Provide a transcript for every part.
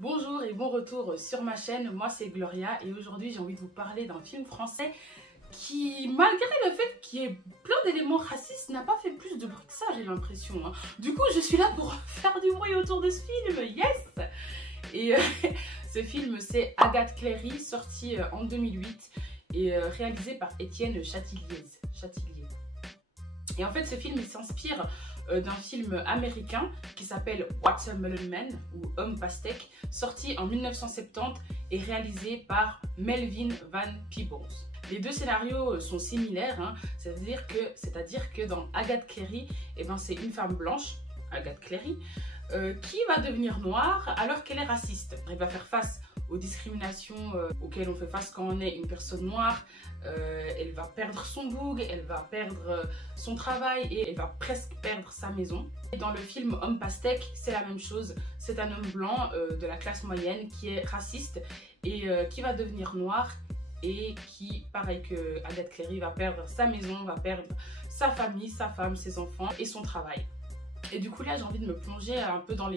Bonjour et bon retour sur ma chaîne, moi c'est Gloria et aujourd'hui j'ai envie de vous parler d'un film français qui, malgré le fait qu'il y ait plein d'éléments racistes, n'a pas fait plus de bruit que ça, j'ai l'impression. Du coup je suis là pour faire du bruit autour de ce film, yes. Et ce film c'est Agathe Cléry, sorti en 2008 et réalisé par Étienne Châtillier. Et en fait ce film il s'inspire d'un film américain qui s'appelle Watermelon Man ou Homme Pastèque, sorti en 1970 et réalisé par Melvin Van Peebles. Les deux scénarios sont similaires, c'est-à-dire que dans Agathe Cléry, c'est une femme blanche, Agathe Cléry, qui va devenir noire alors qu'elle est raciste. Elle va faire face aux discriminations auxquelles on fait face quand on est une personne noire. Elle va perdre son boug, elle va perdre son travail et elle va presque perdre sa maison. Et dans le film Homme Pastèque, c'est la même chose. C'est un homme blanc de la classe moyenne qui est raciste et qui va devenir noir et qui, pareil que Agathe Cléry, va perdre sa maison, va perdre sa famille, sa femme, ses enfants et son travail. Et du coup là j'ai envie de me plonger un peu dans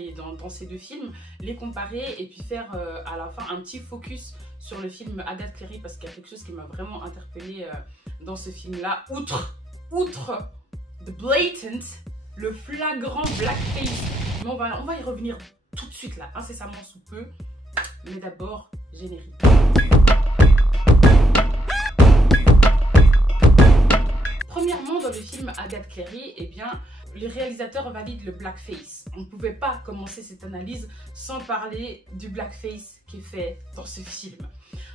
ces deux films, les comparer et puis faire à la fin un petit focus sur le film Agathe Cléry parce qu'il y a quelque chose qui m'a vraiment interpellée dans ce film là, outre the blatant, le flagrant blackface. Mais on va y revenir tout de suite là, incessamment sous peu, mais d'abord générique. Premièrement, dans le film Agathe Cléry, les réalisateurs valident le blackface. On ne pouvait pas commencer cette analyse sans parler du blackface qui est fait dans ce film.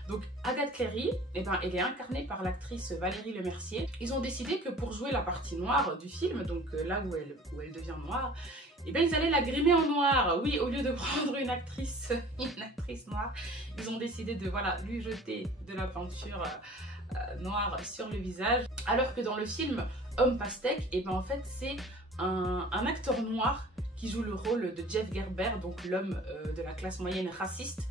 Donc Agathe Cléry, elle est incarnée par l'actrice Valérie Lemercier. Ils ont décidé que pour jouer la partie noire du film, donc là où elle devient noire, ils allaient la grimer en noir. Oui, au lieu de prendre une actrice noire, ils ont décidé de lui jeter de la peinture noire sur le visage. Alors que dans le film Homme Pastèque, en fait c'est un acteur noir qui joue le rôle de Jeff Gerber, donc l'homme de la classe moyenne raciste,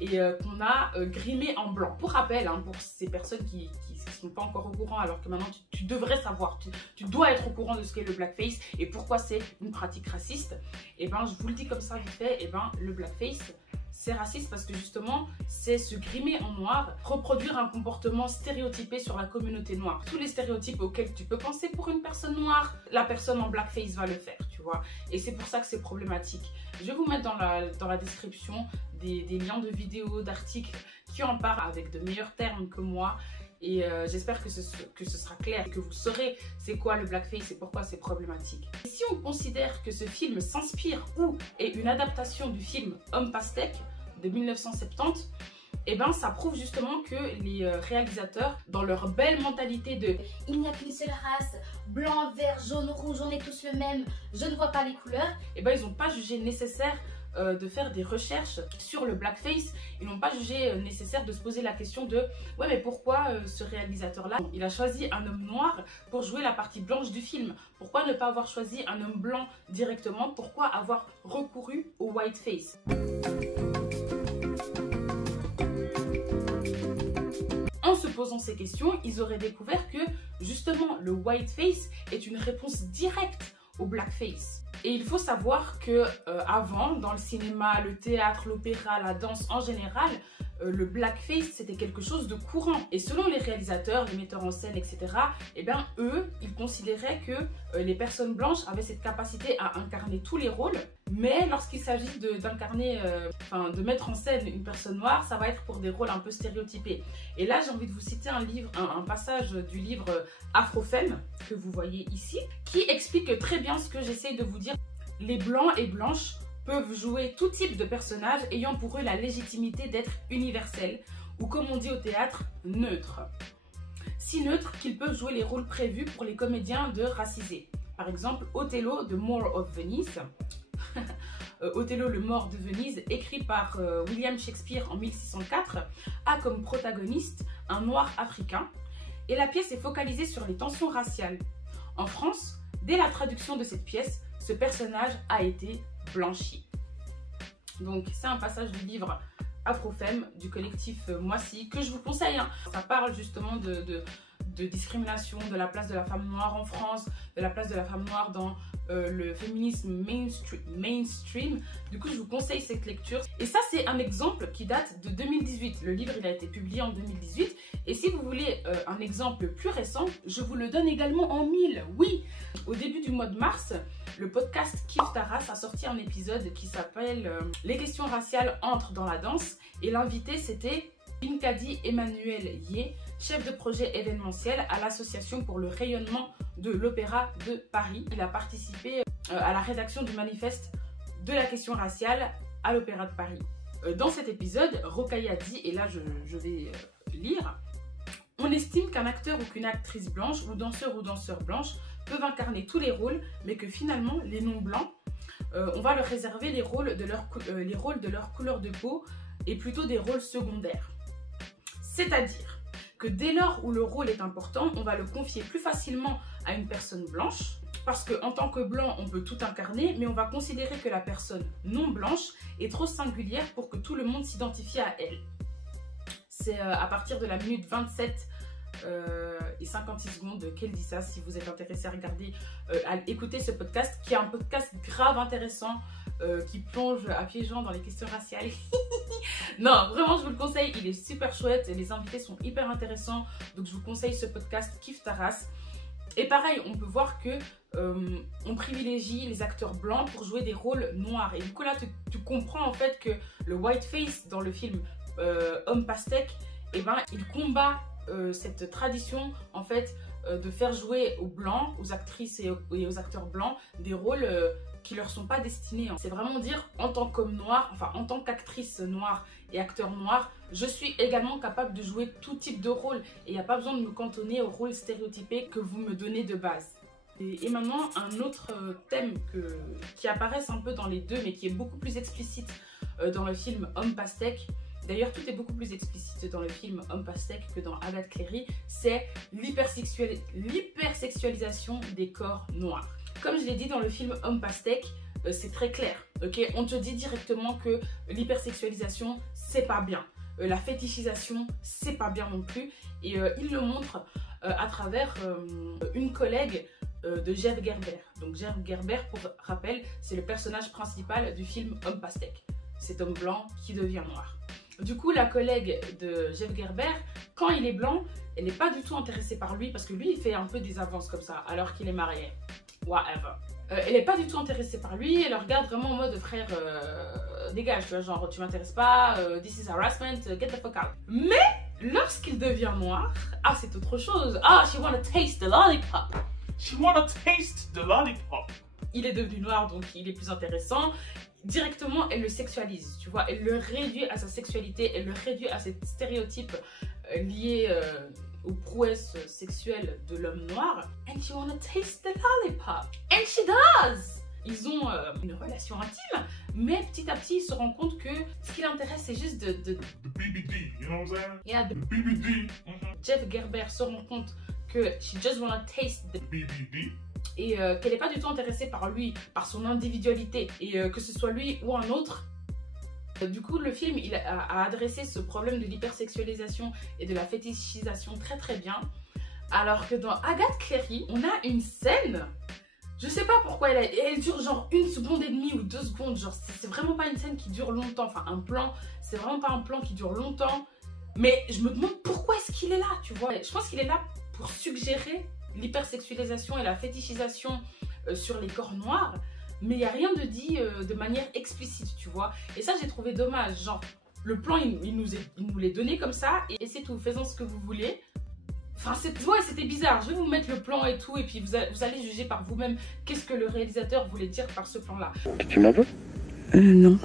et qu'on a grimé en blanc. Pour rappel, pour ces personnes qui ne sont pas encore au courant, alors que maintenant tu devrais savoir, tu dois être au courant de ce qu'est le blackface et pourquoi c'est une pratique raciste, je vous le dis comme ça vite fait, le blackface c'est raciste parce que justement c'est se grimer en noir, reproduire un comportement stéréotypé sur la communauté noire. Tous les stéréotypes auxquels tu peux penser pour une personne noire, la personne en blackface va le faire, tu vois. Et c'est pour ça que c'est problématique. Je vais vous mettre dans la description des liens de vidéos, d'articles qui en parlent avec de meilleurs termes que moi. Et j'espère que ce sera clair et que vous saurez c'est quoi le blackface et pourquoi c'est problématique. Et si on considère que ce film s'inspire ou est une adaptation du film Homme Pastèque de 1970, ça prouve justement que les réalisateurs, dans leur belle mentalité de « il n'y a qu'une seule race, blanc, vert, jaune, rouge, on est tous le même, je ne vois pas les couleurs », ils n'ont pas jugé nécessaire de faire des recherches sur le blackface. Ils n'ont pas jugé nécessaire de se poser la question de « ouais mais pourquoi ce réalisateur-là, il a choisi un homme noir pour jouer la partie blanche du film? Pourquoi ne pas avoir choisi un homme blanc directement? Pourquoi avoir recouru au whiteface ?» En se posant ces questions, ils auraient découvert que justement le whiteface est une réponse directe au blackface. Et il faut savoir que avant, dans le cinéma, le théâtre, l'opéra, la danse en général, le blackface c'était quelque chose de courant. Et selon les réalisateurs, les metteurs en scène, etc., eux, ils considéraient que les personnes blanches avaient cette capacité à incarner tous les rôles. Mais lorsqu'il s'agit de mettre en scène une personne noire, ça va être pour des rôles un peu stéréotypés. Et là, j'ai envie de vous citer un passage du livre Afrofemme, que vous voyez ici, qui explique très bien ce que j'essaye de vous dire. Les blancs et blanches peuvent jouer tout type de personnages ayant pour eux la légitimité d'être universels, ou comme on dit au théâtre, neutres. Si neutres qu'ils peuvent jouer les rôles prévus pour les comédiens de racisés. Par exemple, Othello de More of Venice. Othello, le mort de Venise, écrit par William Shakespeare en 1604, a comme protagoniste un noir africain et la pièce est focalisée sur les tensions raciales. En France, dès la traduction de cette pièce, ce personnage a été blanchi. Donc c'est un passage du livre Afrofemme du collectif Moissy que je vous conseille. Ça parle justement de de discrimination, de la place de la femme noire en France, de la place de la femme noire dans le féminisme mainstream. Du coup, je vous conseille cette lecture. Et ça, c'est un exemple qui date de 2018. Le livre, il a été publié en 2018. Et si vous voulez un exemple plus récent, je vous le donne également en 1000. Oui, au début du mois de mars, le podcast Kiffe ta race a sorti un épisode qui s'appelle Les questions raciales entrent dans la danse. Et l'invité, c'était Binkadi Emmanuel Yé, chef de projet événementiel à l'Association pour le rayonnement de l'Opéra de Paris. Il a participé à la rédaction du manifeste de la question raciale à l'Opéra de Paris. Dans cet épisode, Rokhaya dit, et là je vais lire, « On estime qu'un acteur ou qu'une actrice blanche ou danseur blanche peuvent incarner tous les rôles, mais que finalement, les non-blancs, on va leur réserver les rôles de leur couleur de peau et plutôt des rôles secondaires. C'est-à-dire que dès lors où le rôle est important, on va le confier plus facilement à une personne blanche, parce qu'en tant que blanc, on peut tout incarner, mais on va considérer que la personne non blanche est trop singulière pour que tout le monde s'identifie à elle. » C'est à partir de la minute 27 et 56 secondes qu'elle dit ça. Si vous êtes intéressé à regarder, à écouter ce podcast, qui est un podcast grave intéressant, qui plonge à pieds joints dans les questions raciales. Non, vraiment, je vous le conseille, il est super chouette, les invités sont hyper intéressants, donc je vous conseille ce podcast Kiffe ta race. Et pareil, on peut voir que on privilégie les acteurs blancs pour jouer des rôles noirs. Et du coup là, tu comprends en fait que le whiteface dans le film Homme Pastèque, eh ben, il combat cette tradition en fait de faire jouer aux blancs, aux actrices et aux acteurs blancs des rôles qui leur sont pas destinés. C'est vraiment dire, en tant qu'homme noir, enfin en tant qu'actrice noire et acteur noir, je suis également capable de jouer tout type de rôle et il n'y a pas besoin de me cantonner au rôle stéréotypé que vous me donnez de base. Et maintenant, un autre thème qui apparaît un peu dans les deux, mais qui est beaucoup plus explicite dans le film Homme Pastèque. D'ailleurs, tout est beaucoup plus explicite dans le film Homme Pastèque que dans Agathe Cléry, c'est l'hypersexualisation des corps noirs. Comme je l'ai dit dans le film Homme Pastèque, c'est très clair, ok? On te dit directement que l'hypersexualisation, c'est pas bien. La fétichisation, c'est pas bien non plus. Et il le montre à travers une collègue de Jeff Gerber. Donc Jeff Gerber, pour rappel, c'est le personnage principal du film Homme Pastèque. Cet homme blanc qui devient noir. Du coup, la collègue de Jeff Gerber, quand il est blanc, elle n'est pas du tout intéressée par lui parce que lui, il fait un peu des avances comme ça alors qu'il est marié. Whatever. Elle n'est pas du tout intéressée par lui, elle le regarde vraiment en mode frère, dégage, tu vois, genre tu m'intéresses pas, this is harassment, get the fuck out. Mais lorsqu'il devient noir, ah c'est autre chose. Ah, she wanna taste the lollipop. She wanna taste the lollipop. Il est devenu noir donc il est plus intéressant. Directement, elle le sexualise, tu vois, elle le réduit à sa sexualité, elle le réduit à ces stéréotypes liés aux prouesses sexuelles de l'homme noir. And she wanna taste the lollipop. And she does. Ils ont une relation intime, mais petit à petit, ils se rendent compte que ce qui l'intéresse, c'est juste The BBD, you know what I'm saying? Yeah, the BBD. Jeff Gerber se rend compte que she just wanna taste the BBD. Et qu'elle n'est pas du tout intéressée par lui, par son individualité, et que ce soit lui ou un autre. Du coup, le film il a adressé ce problème de l'hypersexualisation et de la fétichisation très très bien. Alors que dans Agathe Cléry, on a une scène, je sais pas pourquoi elle dure genre 1 seconde et demie ou 2 secondes, genre c'est vraiment pas une scène qui dure longtemps, enfin un plan, c'est vraiment pas un plan qui dure longtemps. Mais je me demande pourquoi est-ce qu'il est là, tu vois. Je pense qu'il est là pour suggérer l'hypersexualisation et la fétichisation sur les corps noirs, mais il n'y a rien de dit de manière explicite, tu vois. Et ça, j'ai trouvé dommage. Genre, le plan, il nous l'est donné comme ça, et c'est tout, faites-en ce que vous voulez. Enfin, ouais, c'était bizarre. Je vais vous mettre le plan et tout, et puis vous allez juger par vous-même qu'est-ce que le réalisateur voulait dire par ce plan-là. Tu m'en veux? Non,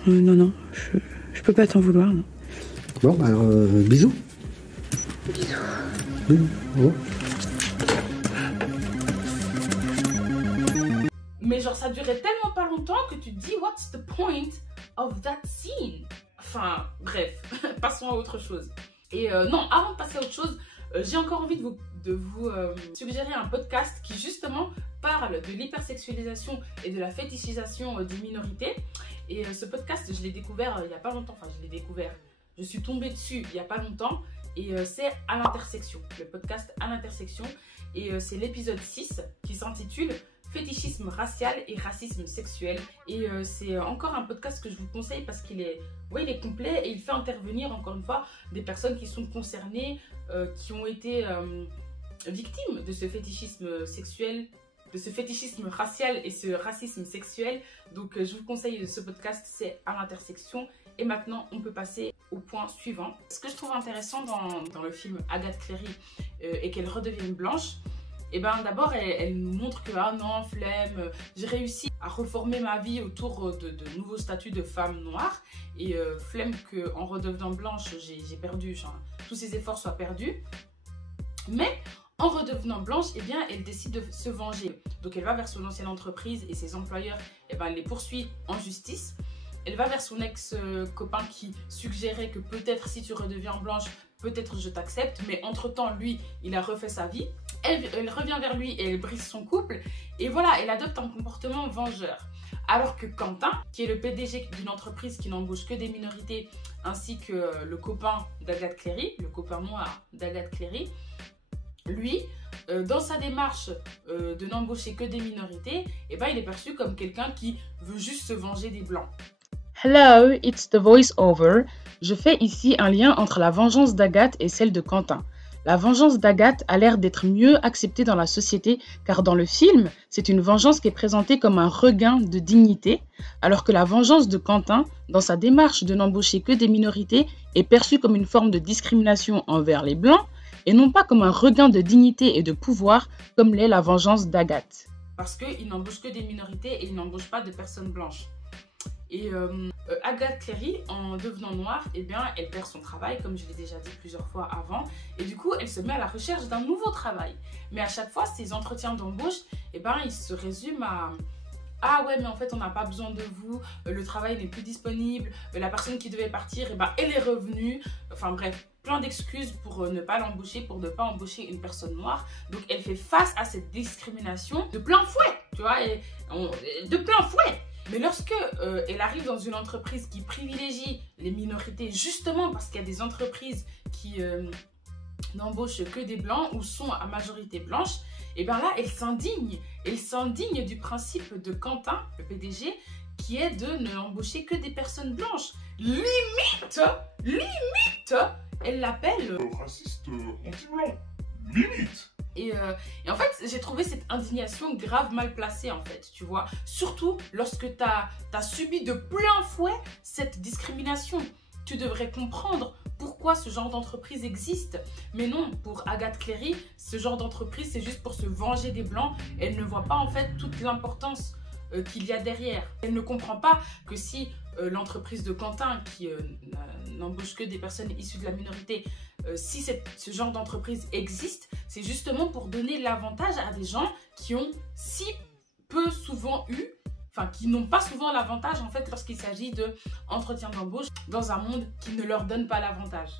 je peux pas t'en vouloir, non. Bon, bah alors, bisous. Bisous. Bisous. Oh. Mais genre, ça durait tellement pas longtemps que tu te dis, what's the point of that scene? Enfin, bref, passons à autre chose. Et non, avant de passer à autre chose, j'ai encore envie de vous suggérer un podcast qui justement parle de l'hypersexualisation et de la fétichisation des minorités. Et ce podcast, je l'ai découvert il n'y a pas longtemps. Enfin, je l'ai découvert. Je suis tombée dessus il n'y a pas longtemps. Et c'est à l'intersection, le podcast à l'intersection. Et c'est l'épisode 6 qui s'intitule Fétichisme racial et racisme sexuel. Et c'est encore un podcast que je vous conseille parce qu'il est, il est complet et il fait intervenir encore une fois des personnes qui sont concernées, qui ont été victimes de ce fétichisme sexuel, de ce fétichisme racial et ce racisme sexuel. Donc je vous conseille ce podcast, c'est à l'intersection. Et maintenant on peut passer au point suivant. Ce que je trouve intéressant dans le film Agathe Cléry et qu'elle redevienne blanche, et ben d'abord elle nous montre que ah non, flemme, j'ai réussi à reformer ma vie autour de nouveaux statuts de femme noire et flemme qu'en redevenant blanche j'ai perdu, tous ces efforts soient perdus. Mais en redevenant blanche, eh bien, elle décide de se venger. Donc elle va vers son ancienne entreprise et ses employeurs, eh ben, elle les poursuit en justice. Elle va vers son ex-copain qui suggérait que peut-être si tu redeviens blanche, peut-être je t'accepte. Mais entre-temps, lui, il a refait sa vie. Elle revient vers lui et elle brise son couple. Et voilà, elle adopte un comportement vengeur. Alors que Quentin, qui est le PDG d'une entreprise qui n'embauche que des minorités, ainsi que le copain d'Agathe Cléry, le copain noir d'Agathe Cléry, lui, dans sa démarche de n'embaucher que des minorités, eh ben, il est perçu comme quelqu'un qui veut juste se venger des blancs. Hello, it's the voice-over. Je fais ici un lien entre la vengeance d'Agathe et celle de Quentin. La vengeance d'Agathe a l'air d'être mieux acceptée dans la société car dans le film, c'est une vengeance qui est présentée comme un regain de dignité, alors que la vengeance de Quentin, dans sa démarche de n'embaucher que des minorités, est perçue comme une forme de discrimination envers les blancs et non pas comme un regain de dignité et de pouvoir comme l'est la vengeance d'Agathe. Parce qu'il n'embauche que des minorités et il n'embauche pas de personnes blanches. Et Agathe Cléry, en devenant noire, eh bien, elle perd son travail, comme je l'ai déjà dit plusieurs fois avant. Et du coup, elle se met à la recherche d'un nouveau travail. Mais à chaque fois, ses entretiens d'embauche, eh ben, ils se résument à « Ah ouais, mais en fait, on n'a pas besoin de vous, le travail n'est plus disponible, la personne qui devait partir, eh ben, elle est revenue. » Enfin bref, plein d'excuses pour ne pas l'embaucher, pour ne pas embaucher une personne noire. Donc, elle fait face à cette discrimination de plein fouet, tu vois, de plein fouet. Mais lorsque elle arrive dans une entreprise qui privilégie les minorités, justement parce qu'il y a des entreprises qui n'embauchent que des blancs ou sont à majorité blanche, et bien là, elle s'indigne. Elle s'indigne du principe de Quentin, le PDG, qui est de n'embaucher que des personnes blanches. Limite, elle l'appelle Raciste anti-blanc. Limite. Et en fait, j'ai trouvé cette indignation grave mal placée, en fait, tu vois. Surtout lorsque tu as subi de plein fouet cette discrimination. Tu devrais comprendre pourquoi ce genre d'entreprise existe. Mais non, pour Agathe Cléry, ce genre d'entreprise, c'est juste pour se venger des blancs. Elle ne voit pas, en fait, toute l'importance qu'il y a derrière. Elle ne comprend pas que si l'entreprise de Quentin, qui n'embauche que des personnes issues de la minorité, si ce genre d'entreprise existe, c'est justement pour donner l'avantage à des gens qui ont si peu souvent eu, enfin qui n'ont pas souvent l'avantage en fait lorsqu'il s'agit d'entretien d'embauche dans un monde qui ne leur donne pas l'avantage.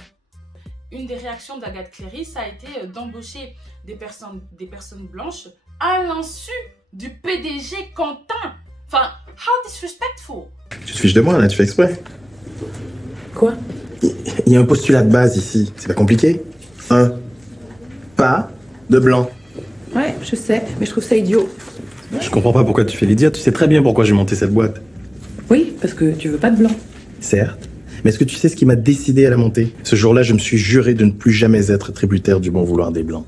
Une des réactions d'Agathe Cléry, ça a été d'embaucher des personnes blanches à l'insu du PDG Quentin. Enfin, how disrespectful. Tu te fiches de moi là, tu fais exprès. Quoi? Il y a un postulat de base ici, c'est pas compliqué. Pas de blanc. Ouais, je sais, mais je trouve ça idiot. Je comprends pas pourquoi tu fais l'idiot, tu sais très bien pourquoi j'ai monté cette boîte. Oui, parce que tu veux pas de blanc. Certes, mais est-ce que tu sais ce qui m'a décidé à la monter? Ce jour-là, je me suis juré de ne plus jamais être tributaire du bon vouloir des blancs.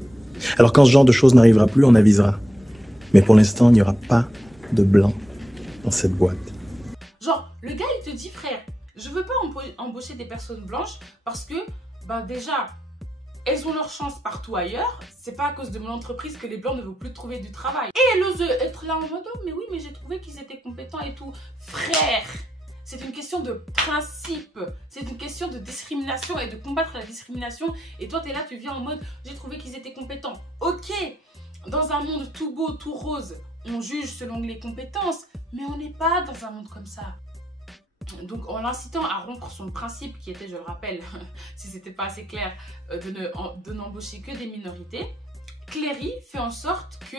Alors quand ce genre de choses n'arrivera plus, on avisera. Mais pour l'instant, il n'y aura pas de blanc dans cette boîte. Genre, le gars, il te dit, frère, je veux pas embaucher des personnes blanches parce que, bah déjà, elles ont leur chance partout ailleurs. C'est pas à cause de mon entreprise que les blancs ne vont plus trouver du travail. Et elle ose être là en mode, oh, mais oui, mais j'ai trouvé qu'ils étaient compétents et tout. Frère, c'est une question de principe. C'est une question de discrimination et de combattre la discrimination. Et toi, t'es là, tu viens en mode, j'ai trouvé qu'ils étaient compétents. Ok, dans un monde tout beau, tout rose, on juge selon les compétences, mais on n'est pas dans un monde comme ça. Donc en l'incitant à rompre son principe qui était, je le rappelle, si c'était pas assez clair, de n'embaucher que des minorités, Cléry fait en sorte que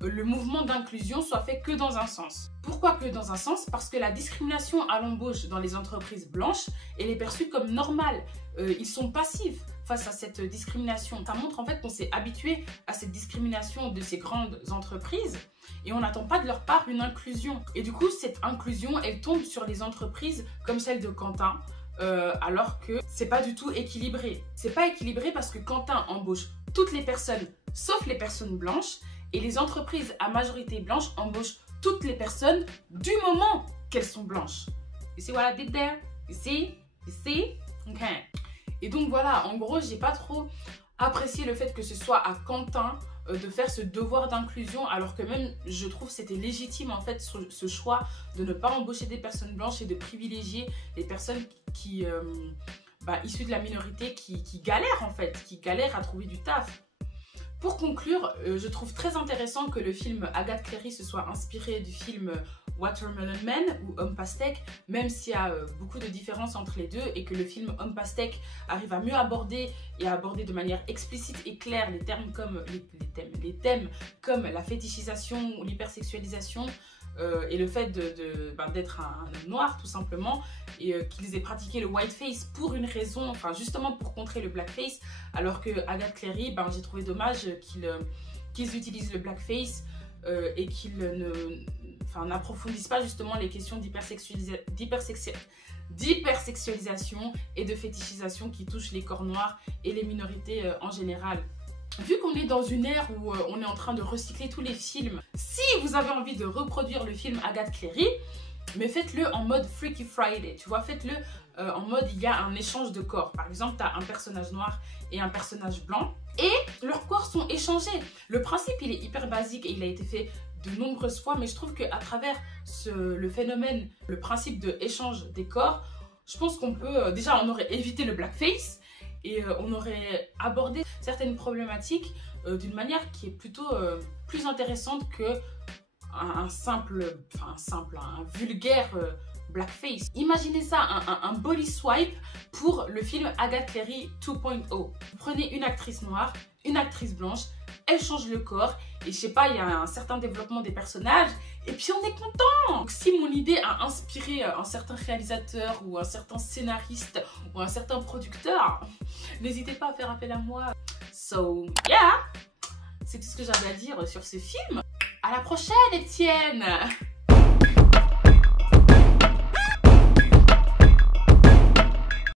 le mouvement d'inclusion soit fait que dans un sens. Pourquoi que dans un sens? Parce que la discrimination à l'embauche dans les entreprises blanches, elle est perçue comme normale. Ils sont passifs face à cette discrimination. Ça montre en fait qu'on s'est habitué à cette discrimination de ces grandes entreprises et on n'attend pas de leur part une inclusion. Et du coup, cette inclusion, elle tombe sur les entreprises comme celle de Quentin, alors que c'est pas du tout équilibré. C'est pas équilibré parce que Quentin embauche toutes les personnes sauf les personnes blanches et les entreprises à majorité blanche embauchent toutes les personnes du moment qu'elles sont blanches. You see what I did there? You see? You see? Okay. Et donc voilà, en gros, j'ai pas trop apprécié le fait que ce soit à Quentin de faire ce devoir d'inclusion, alors que même je trouve c'était légitime en fait ce choix de ne pas embaucher des personnes blanches et de privilégier les personnes qui issues de la minorité qui galèrent en fait, qui galèrent à trouver du taf. Pour conclure, je trouve très intéressant que le film Agathe Cléry se soit inspiré du film Watermelon Man ou Homme Pastèque, même s'il y a beaucoup de différences entre les deux et que le film Homme Pastèque arrive à mieux aborder et à aborder de manière explicite et claire les thèmes comme la fétichisation ou l'hypersexualisation et le fait d'être un homme noir tout simplement et qu'ils aient pratiqué le whiteface pour une raison, enfin justement pour contrer le blackface, alors que Agathe Cléry, j'ai trouvé dommage qu'ils utilisent le blackface et qu'ils n'approfondissent pas justement les questions d'hypersexualisation et de fétichisation qui touchent les corps noirs et les minorités en général. Vu qu'on est dans une ère où on est en train de recycler tous les films, si vous avez envie de reproduire le film Agathe Cléry, mais faites-le en mode Freaky Friday, tu vois, faites-le en mode il y a un échange de corps. Par exemple, tu as un personnage noir et un personnage blanc et leurs corps sont échangés. Le principe, il est hyper basique et il a été fait de nombreuses fois, mais je trouve qu'à travers le phénomène, le principe de échange des corps, je pense qu'on peut, déjà on aurait évité le blackface et on aurait abordé certaines problématiques d'une manière qui est plutôt plus intéressante que un vulgaire blackface. Imaginez ça, un body swipe pour le film Agathe Cléry 2.0. Vous prenez une actrice noire, une actrice blanche, elle change le corps et je sais pas, il y a un certain développement des personnages et puis on est content. Donc, si mon idée a inspiré un certain réalisateur ou un certain scénariste ou un certain producteur, n'hésitez pas à faire appel à moi. So yeah, c'est tout ce que j'avais à dire sur ce film. À la prochaine, Étienne!